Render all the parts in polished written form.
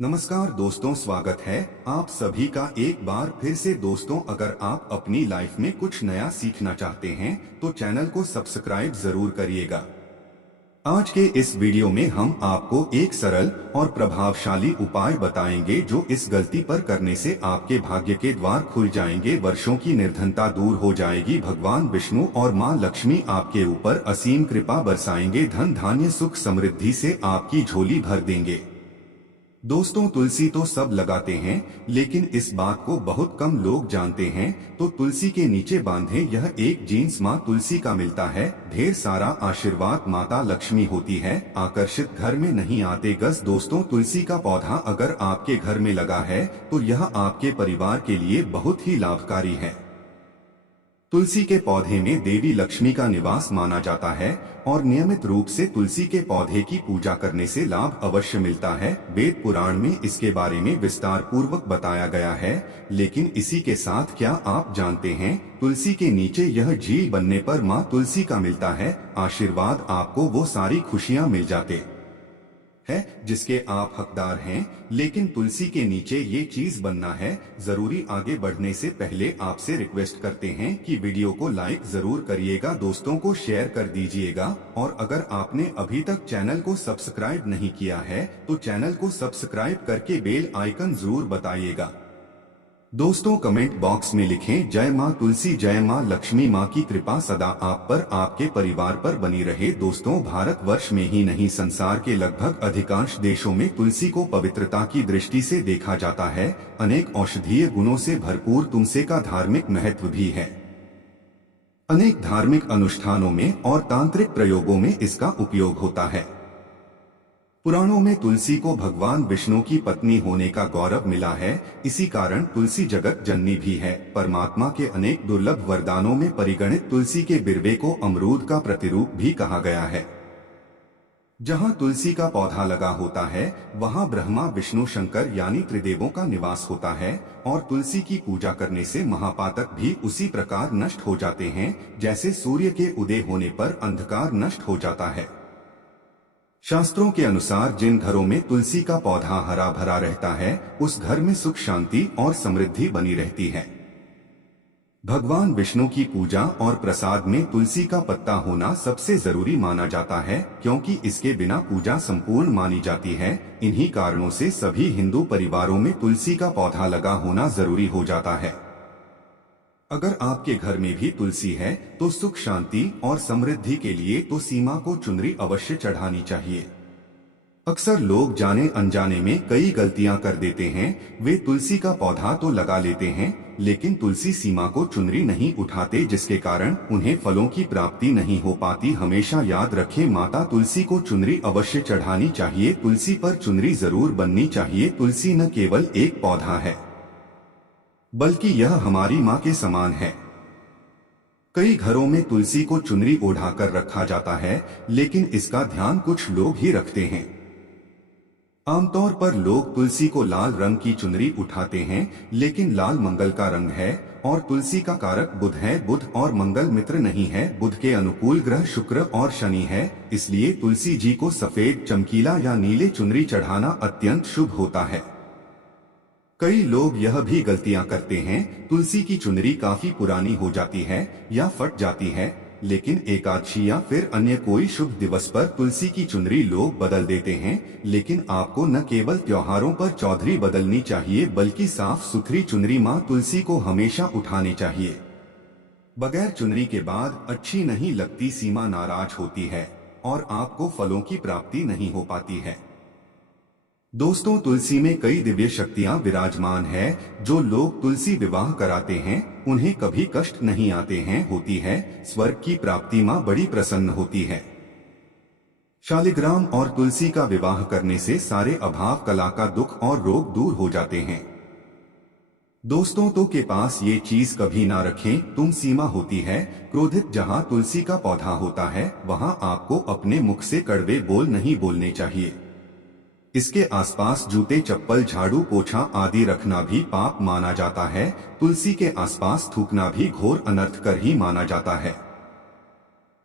नमस्कार दोस्तों, स्वागत है आप सभी का एक बार फिर से। दोस्तों, अगर आप अपनी लाइफ में कुछ नया सीखना चाहते हैं तो चैनल को सब्सक्राइब जरूर करिएगा। आज के इस वीडियो में हम आपको एक सरल और प्रभावशाली उपाय बताएंगे जो इस गलती पर करने से आपके भाग्य के द्वार खुल जाएंगे, वर्षों की निर्धनता दूर हो जाएगी, भगवान विष्णु और मां लक्ष्मी आपके ऊपर असीम कृपा बरसाएंगे, धन धान्य सुख समृद्धि से आपकी झोली भर देंगे। दोस्तों, तुलसी तो सब लगाते हैं, लेकिन इस बात को बहुत कम लोग जानते हैं। तो तुलसी के नीचे बांधे यह एक जीन्स माँ तुलसी का मिलता है। ढेर सारा आशीर्वाद माता लक्ष्मी होती है, आकर्षित घर में नहीं आते गस। दोस्तों, तुलसी का पौधा अगर आपके घर में लगा है तो यह आपके परिवार के लिए बहुत ही लाभकारी है। तुलसी के पौधे में देवी लक्ष्मी का निवास माना जाता है और नियमित रूप से तुलसी के पौधे की पूजा करने से लाभ अवश्य मिलता है। वेद पुराण में इसके बारे में विस्तार पूर्वक बताया गया है। लेकिन इसी के साथ क्या आप जानते हैं, तुलसी के नीचे यह झील बनने पर माँ तुलसी का मिलता है आशीर्वाद, आपको वो सारी खुशियाँ मिल जाते है जिसके आप हकदार हैं। लेकिन तुलसी के नीचे ये चीज बनना है जरूरी। आगे बढ़ने से पहले आपसे रिक्वेस्ट करते हैं कि वीडियो को लाइक जरूर करिएगा, दोस्तों को शेयर कर दीजिएगा, और अगर आपने अभी तक चैनल को सब्सक्राइब नहीं किया है तो चैनल को सब्सक्राइब करके बेल आइकन जरूर बताइएगा। दोस्तों, कमेंट बॉक्स में लिखें जय मां तुलसी, जय मां लक्ष्मी, मां की कृपा सदा आप पर आपके परिवार पर बनी रहे। दोस्तों, भारतवर्ष में ही नहीं संसार के लगभग अधिकांश देशों में तुलसी को पवित्रता की दृष्टि से देखा जाता है। अनेक औषधीय गुणों से भरपूर तुलसी का धार्मिक महत्व भी है। अनेक धार्मिक अनुष्ठानों में और तांत्रिक प्रयोगों में इसका उपयोग होता है। पुराणों में तुलसी को भगवान विष्णु की पत्नी होने का गौरव मिला है। इसी कारण तुलसी जगत जननी भी है। परमात्मा के अनेक दुर्लभ वरदानों में परिगणित तुलसी के बिरवे को अमरूद का प्रतिरूप भी कहा गया है। जहाँ तुलसी का पौधा लगा होता है वहाँ ब्रह्मा विष्णु शंकर यानी त्रिदेवों का निवास होता है, और तुलसी की पूजा करने से महापातक भी उसी प्रकार नष्ट हो जाते हैं जैसे सूर्य के उदय होने पर अंधकार नष्ट हो जाता है। शास्त्रों के अनुसार जिन घरों में तुलसी का पौधा हरा भरा रहता है उस घर में सुख शांति और समृद्धि बनी रहती है। भगवान विष्णु की पूजा और प्रसाद में तुलसी का पत्ता होना सबसे जरूरी माना जाता है, क्योंकि इसके बिना पूजा संपूर्ण मानी जाती है। इन्हीं कारणों से सभी हिंदू परिवारों में तुलसी का पौधा लगा होना जरूरी हो जाता है। अगर आपके घर में भी तुलसी है तो सुख शांति और समृद्धि के लिए तो सीमा को चुनरी अवश्य चढ़ानी चाहिए। अक्सर लोग जाने अनजाने में कई गलतियां कर देते हैं। वे तुलसी का पौधा तो लगा लेते हैं लेकिन तुलसी सीमा को चुनरी नहीं उठाते, जिसके कारण उन्हें फलों की प्राप्ति नहीं हो पाती। हमेशा याद रखें, माता तुलसी को चुनरी अवश्य चढ़ानी चाहिए। तुलसी पर चुनरी जरूर बननी चाहिए। तुलसी न केवल एक पौधा है बल्कि यह हमारी माँ के समान है। कई घरों में तुलसी को चुनरी ओढ़ाकर रखा जाता है, लेकिन इसका ध्यान कुछ लोग ही रखते हैं। आमतौर पर लोग तुलसी को लाल रंग की चुनरी उठाते हैं, लेकिन लाल मंगल का रंग है और तुलसी का कारक बुध है। बुध और मंगल मित्र नहीं है। बुध के अनुकूल ग्रह शुक्र और शनि है, इसलिए तुलसी जी को सफेद, चमकीला या नीले चुनरी चढ़ाना अत्यंत शुभ होता है। कई लोग यह भी गलतियां करते हैं, तुलसी की चुनरी काफी पुरानी हो जाती है या फट जाती है, लेकिन एकादशी या फिर अन्य कोई शुभ दिवस पर तुलसी की चुनरी लोग बदल देते हैं। लेकिन आपको न केवल त्योहारों पर चौधरी बदलनी चाहिए बल्कि साफ सुथरी चुनरी माँ तुलसी को हमेशा उठानी चाहिए। बगैर चुनरी के बाद अच्छी नहीं लगती, सीमा नाराज होती है और आपको फलों की प्राप्ति नहीं हो पाती है। दोस्तों, तुलसी में कई दिव्य शक्तियां विराजमान है। जो लोग तुलसी विवाह कराते हैं उन्हें कभी कष्ट नहीं आते हैं, होती है स्वर्ग की प्राप्ति, मां बड़ी प्रसन्न होती है। शालिग्राम और तुलसी का विवाह करने से सारे अभाव, कला का दुख और रोग दूर हो जाते हैं। दोस्तों, तो के पास ये चीज कभी ना रखें, तुम सीमा होती है क्रोधित। जहाँ तुलसी का पौधा होता है वहाँ आपको अपने मुख से कड़वे बोल नहीं बोलने चाहिए। इसके आसपास जूते, चप्पल, झाड़ू, पोछा आदि रखना भी पाप माना जाता है। तुलसी के आसपास थूकना भी घोर अनर्थ कर ही माना जाता है।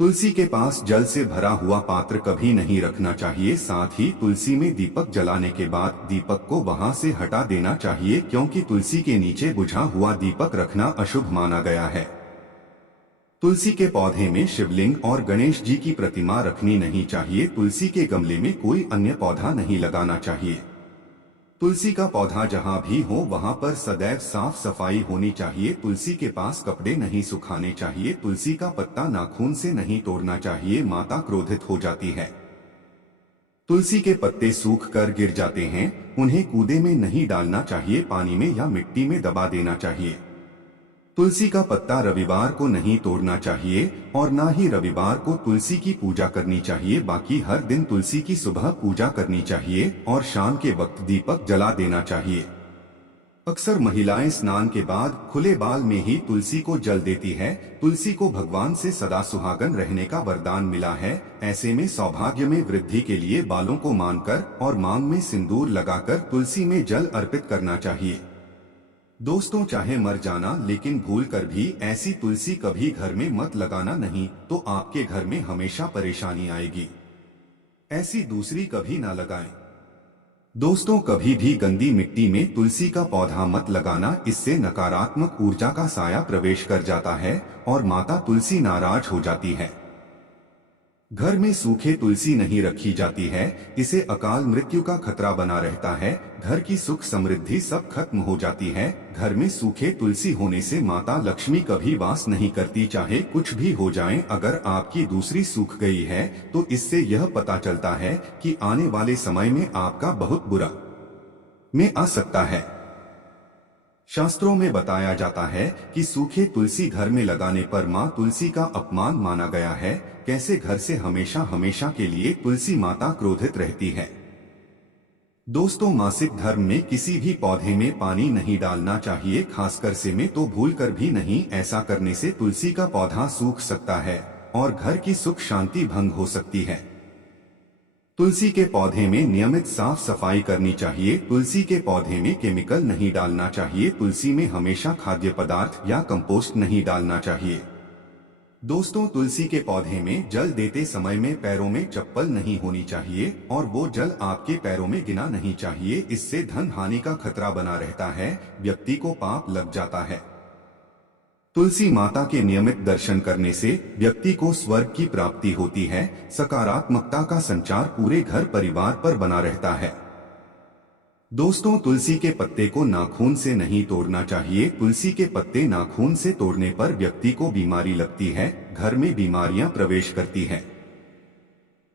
तुलसी के पास जल से भरा हुआ पात्र कभी नहीं रखना चाहिए। साथ ही तुलसी में दीपक जलाने के बाद दीपक को वहां से हटा देना चाहिए, क्योंकि तुलसी के नीचे बुझा हुआ दीपक रखना अशुभ माना गया है। तुलसी के पौधे में शिवलिंग और गणेश जी की प्रतिमा रखनी नहीं चाहिए। तुलसी के गमले में कोई अन्य पौधा नहीं लगाना चाहिए। तुलसी का पौधा जहाँ भी हो वहाँ पर सदैव साफ सफाई होनी चाहिए। तुलसी के पास कपड़े नहीं सुखाने चाहिए। तुलसी का पत्ता नाखून से नहीं तोड़ना चाहिए, माता क्रोधित हो जाती है। तुलसी के पत्ते सूख कर गिर जाते हैं, उन्हें कूदे में नहीं डालना चाहिए, पानी में या मिट्टी में दबा देना चाहिए। तुलसी का पत्ता रविवार को नहीं तोड़ना चाहिए और ना ही रविवार को तुलसी की पूजा करनी चाहिए। बाकी हर दिन तुलसी की सुबह पूजा करनी चाहिए और शाम के वक्त दीपक जला देना चाहिए। अक्सर महिलाएं स्नान के बाद खुले बाल में ही तुलसी को जल देती है। तुलसी को भगवान से सदा सुहागन रहने का वरदान मिला है। ऐसे में सौभाग्य में वृद्धि के लिए बालों को मानकर और मांग में सिंदूर लगाकर तुलसी में जल अर्पित करना चाहिए। दोस्तों, चाहे मर जाना लेकिन भूल कर भी ऐसी तुलसी कभी घर में मत लगाना, नहीं तो आपके घर में हमेशा परेशानी आएगी। ऐसी दूसरी कभी ना लगाएं। दोस्तों, कभी भी गंदी मिट्टी में तुलसी का पौधा मत लगाना, इससे नकारात्मक ऊर्जा का साया प्रवेश कर जाता है और माता तुलसी नाराज हो जाती है। घर में सूखे तुलसी नहीं रखी जाती है, इसे अकाल मृत्यु का खतरा बना रहता है। घर की सुख समृद्धि सब खत्म हो जाती है। घर में सूखे तुलसी होने से माता लक्ष्मी कभी वास नहीं करती, चाहे कुछ भी हो जाए। अगर आपकी दूसरी सूख गई है तो इससे यह पता चलता है कि आने वाले समय में आपका बहुत बुरा में आ सकता है। शास्त्रों में बताया जाता है कि सूखे तुलसी घर में लगाने पर मां तुलसी का अपमान माना गया है। कैसे घर से हमेशा हमेशा के लिए तुलसी माता क्रोधित रहती है। दोस्तों, मासिक धर्म में किसी भी पौधे में पानी नहीं डालना चाहिए, खासकर से में तो भूल कर भी नहीं। ऐसा करने से तुलसी का पौधा सूख सकता है और घर की सुख शांति भंग हो सकती है। तुलसी के पौधे में नियमित साफ सफाई करनी चाहिए। तुलसी के पौधे में केमिकल नहीं डालना चाहिए। तुलसी में हमेशा खाद्य पदार्थ या कंपोस्ट नहीं डालना चाहिए। दोस्तों, तुलसी के पौधे में जल देते समय में पैरों में चप्पल नहीं होनी चाहिए और वो जल आपके पैरों में गिना नहीं चाहिए। इससे धन हानि का खतरा बना रहता है, व्यक्ति को पाप लग जाता है। तुलसी माता के नियमित दर्शन करने से व्यक्ति को स्वर्ग की प्राप्ति होती है। सकारात्मकता का संचार पूरे घर परिवार पर बना रहता है। दोस्तों, तुलसी के पत्ते को नाखून से नहीं तोड़ना चाहिए। तुलसी के पत्ते नाखून से तोड़ने पर व्यक्ति को बीमारी लगती है, घर में बीमारियां प्रवेश करती है।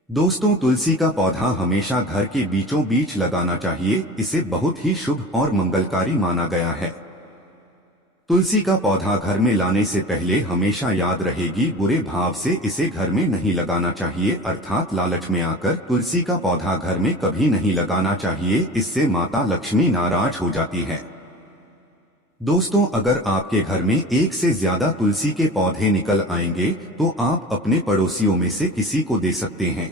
दोस्तों, तुलसी का पौधा हमेशा घर के बीचों बीच लगाना चाहिए, इसे बहुत ही शुभ और मंगलकारी माना गया है। तुलसी का पौधा घर में लाने से पहले हमेशा याद रहेगी, बुरे भाव से इसे घर में नहीं लगाना चाहिए, अर्थात लालच में आकर तुलसी का पौधा घर में कभी नहीं लगाना चाहिए। इससे माता लक्ष्मी नाराज हो जाती है। दोस्तों, अगर आपके घर में एक से ज्यादा तुलसी के पौधे निकल आएंगे तो आप अपने पड़ोसियों में से किसी को दे सकते हैं।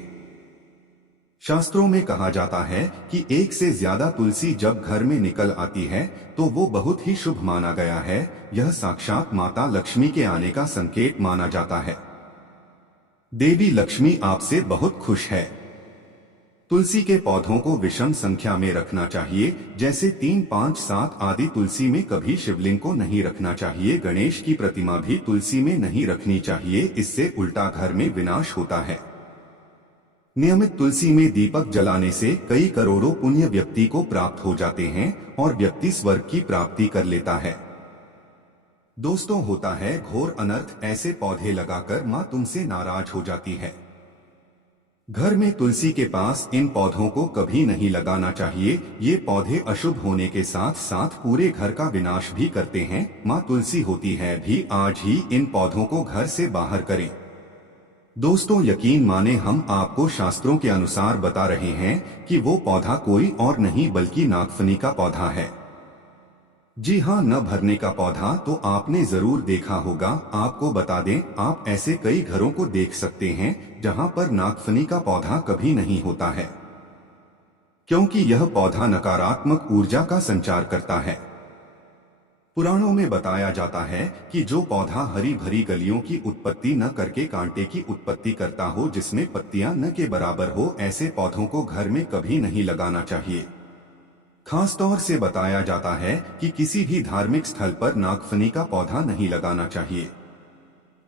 शास्त्रों में कहा जाता है कि एक से ज्यादा तुलसी जब घर में निकल आती है तो वो बहुत ही शुभ माना गया है। यह साक्षात माता लक्ष्मी के आने का संकेत माना जाता है। देवी लक्ष्मी आपसे बहुत खुश है। तुलसी के पौधों को विषम संख्या में रखना चाहिए, जैसे 3, 5, 7 आदि। तुलसी में कभी शिवलिंग को नहीं रखना चाहिए। गणेश की प्रतिमा भी तुलसी में नहीं रखनी चाहिए, इससे उल्टा घर में विनाश होता है। नियमित तुलसी में दीपक जलाने से कई करोड़ों पुण्य व्यक्ति को प्राप्त हो जाते हैं और व्यक्ति स्वर्ग की प्राप्ति कर लेता है। दोस्तों, होता है घोर अनर्थ, ऐसे पौधे लगाकर मां तुमसे नाराज हो जाती है। घर में तुलसी के पास इन पौधों को कभी नहीं लगाना चाहिए। ये पौधे अशुभ होने के साथ साथ पूरे घर का विनाश भी करते हैं। मां तुलसी होती है भी, आज ही इन पौधों को घर से बाहर करें। दोस्तों, यकीन माने हम आपको शास्त्रों के अनुसार बता रहे हैं कि वो पौधा कोई और नहीं बल्कि नागफनी का पौधा है। जी हाँ, न भरने का पौधा तो आपने जरूर देखा होगा। आपको बता दें, आप ऐसे कई घरों को देख सकते हैं जहां पर नागफनी का पौधा कभी नहीं होता है, क्योंकि यह पौधा नकारात्मक ऊर्जा का संचार करता है। पुराणों में बताया जाता है कि जो पौधा हरी भरी गलियों की उत्पत्ति न करके कांटे की उत्पत्ति करता हो, जिसमें पत्तियां न के बराबर हो, ऐसे पौधों को घर में कभी नहीं लगाना चाहिए। खास तौर से बताया जाता है कि किसी भी धार्मिक स्थल पर नागफनी का पौधा नहीं लगाना चाहिए।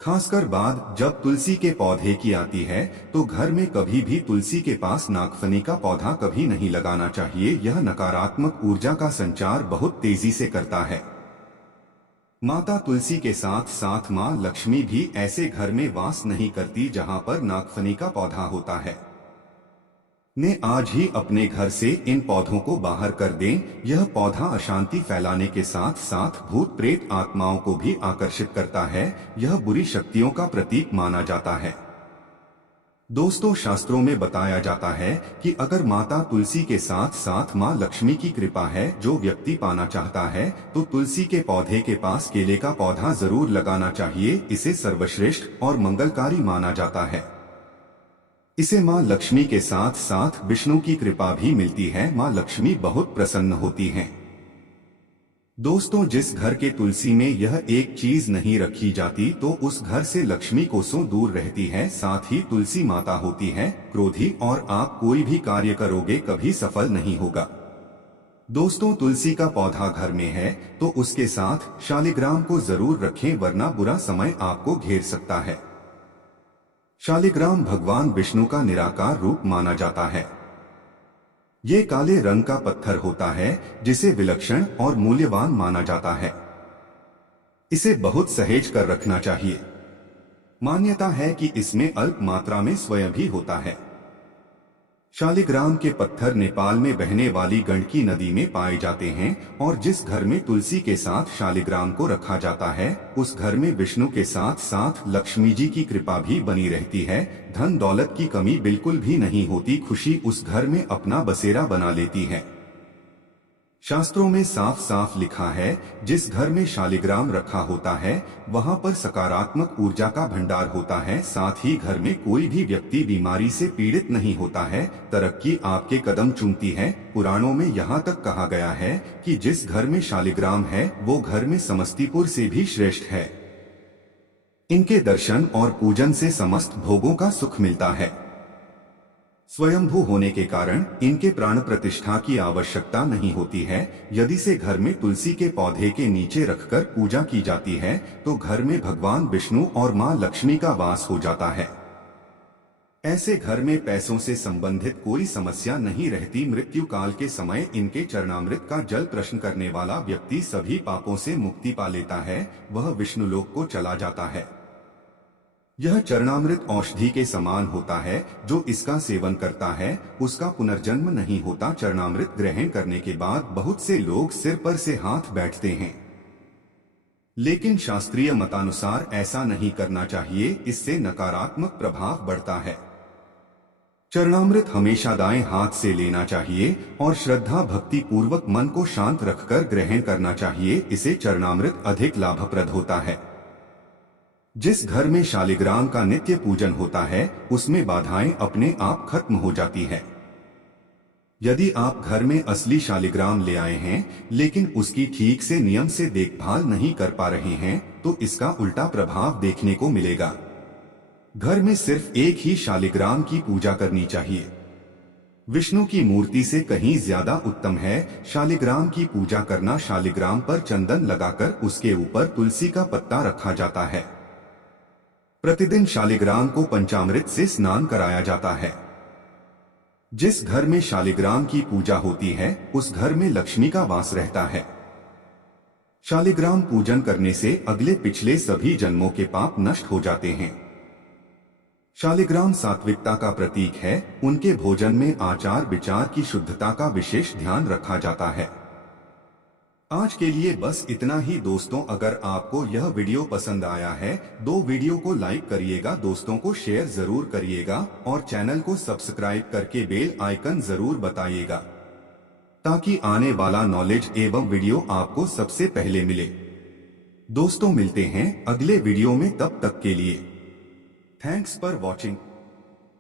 खासकर बात जब तुलसी के पौधे की आती है तो घर में कभी भी तुलसी के पास नागफनी का पौधा कभी नहीं लगाना चाहिए। यह नकारात्मक ऊर्जा का संचार बहुत तेजी से करता है। माता तुलसी के साथ साथ मां लक्ष्मी भी ऐसे घर में वास नहीं करती जहां पर नागफनी का पौधा होता है। ने आज ही अपने घर से इन पौधों को बाहर कर दें। यह पौधा अशांति फैलाने के साथ साथ भूत प्रेत आत्माओं को भी आकर्षित करता है। यह बुरी शक्तियों का प्रतीक माना जाता है। दोस्तों, शास्त्रों में बताया जाता है कि अगर माता तुलसी के साथ साथ मां लक्ष्मी की कृपा है, जो व्यक्ति पाना चाहता है, तो तुलसी के पौधे के पास केले का पौधा जरूर लगाना चाहिए। इसे सर्वश्रेष्ठ और मंगलकारी माना जाता है। इसे मां लक्ष्मी के साथ साथ विष्णु की कृपा भी मिलती है। मां लक्ष्मी बहुत प्रसन्न होती हैं। दोस्तों, जिस घर के तुलसी में यह एक चीज नहीं रखी जाती तो उस घर से लक्ष्मी कोसों दूर रहती है। साथ ही तुलसी माता होती है क्रोधी, और आप कोई भी कार्य करोगे कभी सफल नहीं होगा। दोस्तों, तुलसी का पौधा घर में है तो उसके साथ शालिग्राम को जरूर रखें, वरना बुरा समय आपको घेर सकता है। शालिग्राम भगवान विष्णु का निराकार रूप माना जाता है। ये काले रंग का पत्थर होता है जिसे विलक्षण और मूल्यवान माना जाता है। इसे बहुत सहेज कर रखना चाहिए। मान्यता है कि इसमें अल्प मात्रा में स्वयं भी होता है। शालिग्राम के पत्थर नेपाल में बहने वाली गंडकी नदी में पाए जाते हैं, और जिस घर में तुलसी के साथ शालिग्राम को रखा जाता है उस घर में विष्णु के साथ साथ लक्ष्मी जी की कृपा भी बनी रहती है। धन दौलत की कमी बिल्कुल भी नहीं होती। खुशी उस घर में अपना बसेरा बना लेती है। शास्त्रों में साफ साफ लिखा है, जिस घर में शालिग्राम रखा होता है वहां पर सकारात्मक ऊर्जा का भंडार होता है। साथ ही घर में कोई भी व्यक्ति बीमारी से पीड़ित नहीं होता है। तरक्की आपके कदम चूमती है। पुराणों में यहाँ तक कहा गया है कि जिस घर में शालिग्राम है वो घर में समस्तीपुर से भी श्रेष्ठ है। इनके दर्शन और पूजन से समस्त भोगों का सुख मिलता है। स्वयंभू होने के कारण इनके प्राण प्रतिष्ठा की आवश्यकता नहीं होती है। यदि से घर में तुलसी के पौधे के नीचे रखकर पूजा की जाती है तो घर में भगवान विष्णु और मां लक्ष्मी का वास हो जाता है। ऐसे घर में पैसों से संबंधित कोई समस्या नहीं रहती। मृत्यु काल के समय इनके चरणामृत का जल प्रश्न करने वाला व्यक्ति सभी पापों से मुक्ति पा लेता है। वह विष्णु लोक को चला जाता है। यह चरणामृत औषधि के समान होता है। जो इसका सेवन करता है उसका पुनर्जन्म नहीं होता। चरणामृत ग्रहण करने के बाद बहुत से लोग सिर पर से हाथ बैठते हैं, लेकिन शास्त्रीय मतानुसार ऐसा नहीं करना चाहिए। इससे नकारात्मक प्रभाव बढ़ता है। चरणामृत हमेशा दाएं हाथ से लेना चाहिए और श्रद्धा भक्ति पूर्वक मन को शांत रखकर ग्रहण करना चाहिए। इसे चरणामृत अधिक लाभप्रद होता है। जिस घर में शालिग्राम का नित्य पूजन होता है उसमें बाधाएं अपने आप खत्म हो जाती है। यदि आप घर में असली शालिग्राम ले आए हैं लेकिन उसकी ठीक से नियम से देखभाल नहीं कर पा रहे हैं तो इसका उल्टा प्रभाव देखने को मिलेगा। घर में सिर्फ एक ही शालिग्राम की पूजा करनी चाहिए। विष्णु की मूर्ति से कहीं ज्यादा उत्तम है शालिग्राम की पूजा करना। शालिग्राम पर चंदन लगाकर उसके ऊपर तुलसी का पत्ता रखा जाता है। प्रतिदिन शालिग्राम को पंचामृत से स्नान कराया जाता है। जिस घर में शालिग्राम की पूजा होती है उस घर में लक्ष्मी का वास रहता है। शालिग्राम पूजन करने से अगले पिछले सभी जन्मों के पाप नष्ट हो जाते हैं। शालिग्राम सात्विकता का प्रतीक है। उनके भोजन में आचार विचार की शुद्धता का विशेष ध्यान रखा जाता है। आज के लिए बस इतना ही दोस्तों। अगर आपको यह वीडियो पसंद आया है तो वीडियो को लाइक करिएगा, दोस्तों को शेयर जरूर करिएगा और चैनल को सब्सक्राइब करके बेल आइकन जरूर बताइएगा ताकि आने वाला नॉलेज एवं वीडियो आपको सबसे पहले मिले। दोस्तों, मिलते हैं अगले वीडियो में, तब तक के लिए थैंक्स फॉर वॉचिंग।